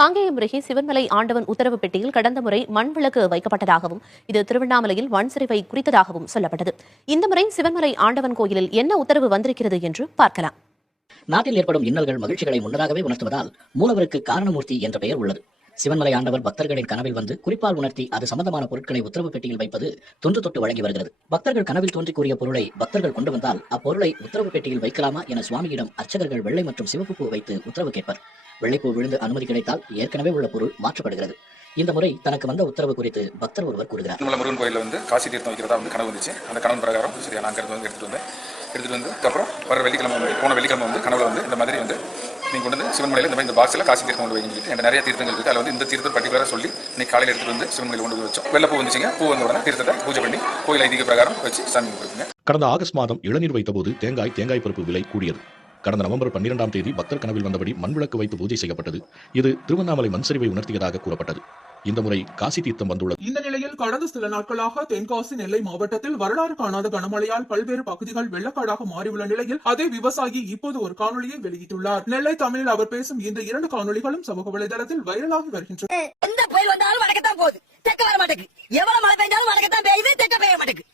காங்கேயம் அருகே சிவன்மலை ஆண்டவன் உத்தரவு பெட்டியில் கடந்த முறை மண் விளக்கு வைக்கப்பட்டதாகவும் இது திருவண்ணாமலையில் மண் சரிவை குறித்ததாகவும் சொல்லப்பட்டது. இந்த முறை சிவன்மலை ஆண்டவன் கோயிலில் என்ன உத்தரவு வந்திருக்கிறது என்று பார்க்கலாம். நாட்டில் ஏற்படும் இன்னல்கள் மகிழ்ச்சிகளை முன்னதாகவே உணர்த்துவதால் மூலவருக்கு காரணமூர்த்தி என்ற பெயர் உள்ளது. சிவன்மலை ஆண்டவர் பக்தர்களின் கனவில் வந்து குறிப்பால் உணர்த்தி அது சம்பந்தமான பொருட்களை உத்தரவு பெட்டியில் வைப்பது தொன்று தொட்டு வழங்கி வருகிறது. பக்தர்கள் கனவில் தோன்றி கூறிய பொருளை பக்தர்கள் கொண்டு வந்தால் அப்பொருளை உத்தரவு பெட்டியில் வைக்கலாமா என சுவாமியிடம் அர்ச்சகர்கள் வெள்ளை மற்றும் சிவப்பு பூ வைத்து உத்தரவு கேட்பர். வெள்ளைப்பூ விழுந்து அனுமதி கிடைத்தால் ஏற்கனவே உள்ள பொருள் மாற்றப்படுகிறது. இந்த முறை தனக்கு வந்த உத்தரவு குறித்து பக்தர் ஒருவர் கூறுகிறார். திருமலை முருகன் கோயிலில் வந்து காசி தீர்த்தம் வைக்கிறதா வந்து கனவு வந்துச்சு. அந்த கனவு பிரகாரம் சரியா நான் அங்கிருந்து வந்து எடுத்துட்டு வந்தேன். எடுத்துட்டு வந்து அப்புறம் வர வெள்ளிக்கிழமை வந்து போன வெள்ளிக்கிழமை வந்து கனவுல வந்து இந்த மாதிரி வந்து நீங்கள் கொண்டு வந்து சிவன்மலையில் இந்த மாதிரி இந்த பாக்ஸில் காசி தீர்த்தம் கொண்டு வைங்க என்கிட்ட நிறைய தீர்த்தங்கள் இருக்குது அதில் வந்து இந்த தீர்த்தம் பர்டிகுலராக சொல்லி இன்னைக்கு காலையில் எடுத்துட்டு வந்து சிவன்மலையில் கொண்டு போய் வச்சோம். வெள்ளை பூ வந்துச்சுங்க. பூ வந்த உடனே தீர்த்தத்தை பூஜை பண்ணி கோயில் ஐதீக பிரகாரம் வச்சு சாமி கும்பிடுங்க. கடந்த ஆகஸ்ட் மாதம் இளநீர் வைத்தபோது தேங்காய் தேங்காய் பருப்பு விலை கூடியது. கடந்த நவம்பர் பன்னிரெண்டாம் தேதி பக்தர் கனவில் வந்தபடி மண் விளக்கு வைத்து பூஜை செய்யப்பட்டது. இது திருவண்ணாமலை மண் சரிவை உணர்த்தியதாக கூறப்பட்டது. இந்த முறை காசி தீர்த்தம் வந்துள்ளது இந்த நிலையில் கடந்த சில நாட்களாக தென்காசி நெல்லை மாவட்டத்தில் வரலாறு காணாத கனமழையால் பல்வேறு பகுதிகள் வெள்ளக்காடாக மாறியுள்ள நிலையில் அதே விவசாயி இப்போது ஒரு காணொளியை வெளியிட்டுள்ளார். நெல்லை தமிழில் அவர் பேசும் இந்த இரண்டு காணொளிகளும் சமூக வலைதளத்தில் வைரலாகி வருகின்றன எந்த புயல் வந்தாலும் வடக்கத்தான் போகுது தெக்க வர மாட்டேங்குது எவ்வளவு மழை பெய்ஞ்சாலும் வடக்கத்தான் பெய்யுது தெக்க பெய்ய மாட்டேங்குது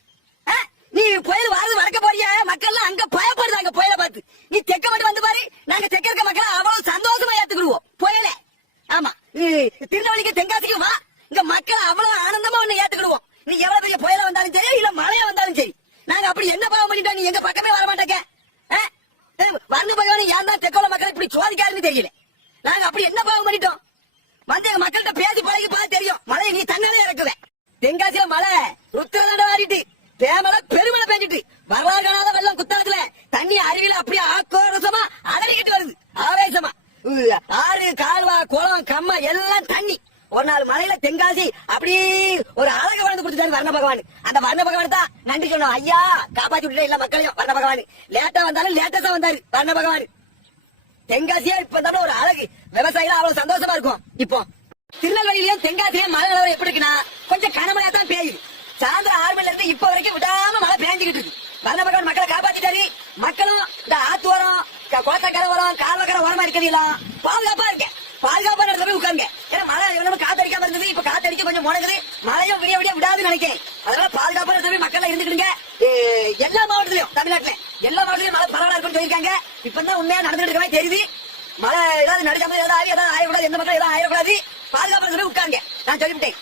ஆ? நீ புயல் வாரது வடக்க போறிய மக்கள் அங்க பயப்படுறாங்க புயலை பார்த்து நீ தெக்க மட்டும் வந்து பாரு நாங்க தெக்க இருக்க மக்களை அவ்வளவு சந்தோஷமா ஏத்துக்கிடுவோம் புயலே ஆமா நீ திருநெல்வேலிக்கு தென்காசிக்கு வா இங்க மக்கள் அவ்வளவு ஆனந்தமா உன்னை ஏத்துக்கிடுவோம். நீ எவ்வளவு பெரிய புயல வந்தாலும் சரி இல்ல மழையா வந்தாலும் சரி. நாங்க அப்படி என்ன பாவம் பண்ணிட்டோம் நீ எங்க பக்கமே வர மாட்டேங்க வர்ண பகவான் ஏன் தான் தெக்கோல மக்களை இப்படி சோதிக்காருன்னு தெரியல. நாங்க அப்படி என்ன பாவம் பண்ணிட்டோம்? வந்து எங்க மக்கள்கிட்ட பேசி பழகி பார்த்து தெரியும். மழையை நீ தன்னாலே இறக்குவேன் தென்காசியில மழை ருத்திரதாண்ட வாடிட்டு தேமலை பெருமழை பெஞ்சிட்டு வரலாறு காணாத வெள்ளம் குத்தாலத்துல தண்ணி அருவியில அப்படியே ஆக்கோரசமா அலறிக்கிட்டு வருது. ஆவேசமா. உ, ஆறு கால்வா குளம் கம்மா எல்லாம் தண்ணி ஒரு நாள் மலையில தென்காசி அப்படி ஒரு அழக வளர்ந்து கொடுத்துட்டாரு வர்ண பகவான். அந்த வர்ண பகவான் தான் நன்றி சொன்னோம். ஐயா காப்பாத்தி விட்டுட்டே எல்லா மக்களையும் வர்ண பகவான். லேட்டா வந்தாலும் லேட்டஸா வந்தாரு வர்ண பகவான். தென்காசியா இப்ப தான் ஒரு அழகு. விவசாயிகள் அவ்வளவு சந்தோஷமா இருக்கும். இப்போ திருநெல்வேலியிலயும் தென்காசிலயும் மழை நிலவரம் எப்படி இருக்குன்னா கொஞ்சம் கனமழையா தான் பெய்யுது. சாயந்தரம் ஆறு மணில இருந்து இப்ப வரைக்கும் விடாம மழை பேஞ்சுக்கிட்டு இருக்கு. வர்ண பகவான் மக்களை காப்பாத்திட்டாரு. மக்களும் இந்த ஆத்துவரம் கோத்தக்கரை வரும் கால்வக்கரை உரமா இருக்கிறீங்களா பாதுகாப்பா இருக்க பாதுகாப்பா நடத்த போய் உட்காருங்க. மழை இவ்வளவு காத்தடிக்காம இருந்தது. இப்ப காத்தடிக்க கொஞ்சம் முடங்குது. மழையும் விடிய விடிய விடாதுன்னு நினைக்கிறேன். அதனால பாதுகாப்பா இருக்கிற மக்கள் இருந்துக்கிடுங்க. எல்லா மாவட்டத்திலயும் தமிழ்நாட்டுல. எல்லா மாவட்டத்திலயும் மழை பரவாயில்ல இருக்குன்னு சொல்லியிருக்காங்க. இப்ப தான் உண்மையா நடந்துட்டு இருக்க மாதிரி தெரியுது. மழை ஏதாவது நடக்காம ஏதாவது ஆகி ஏதாவது ஆயிடக்கூடாது எந்த மக்கள் ஏதாவது ஆயிடக்கூடாது பாதுகாப்பு உட்காருங்க. நான் சொல்லிவிட்டேன்.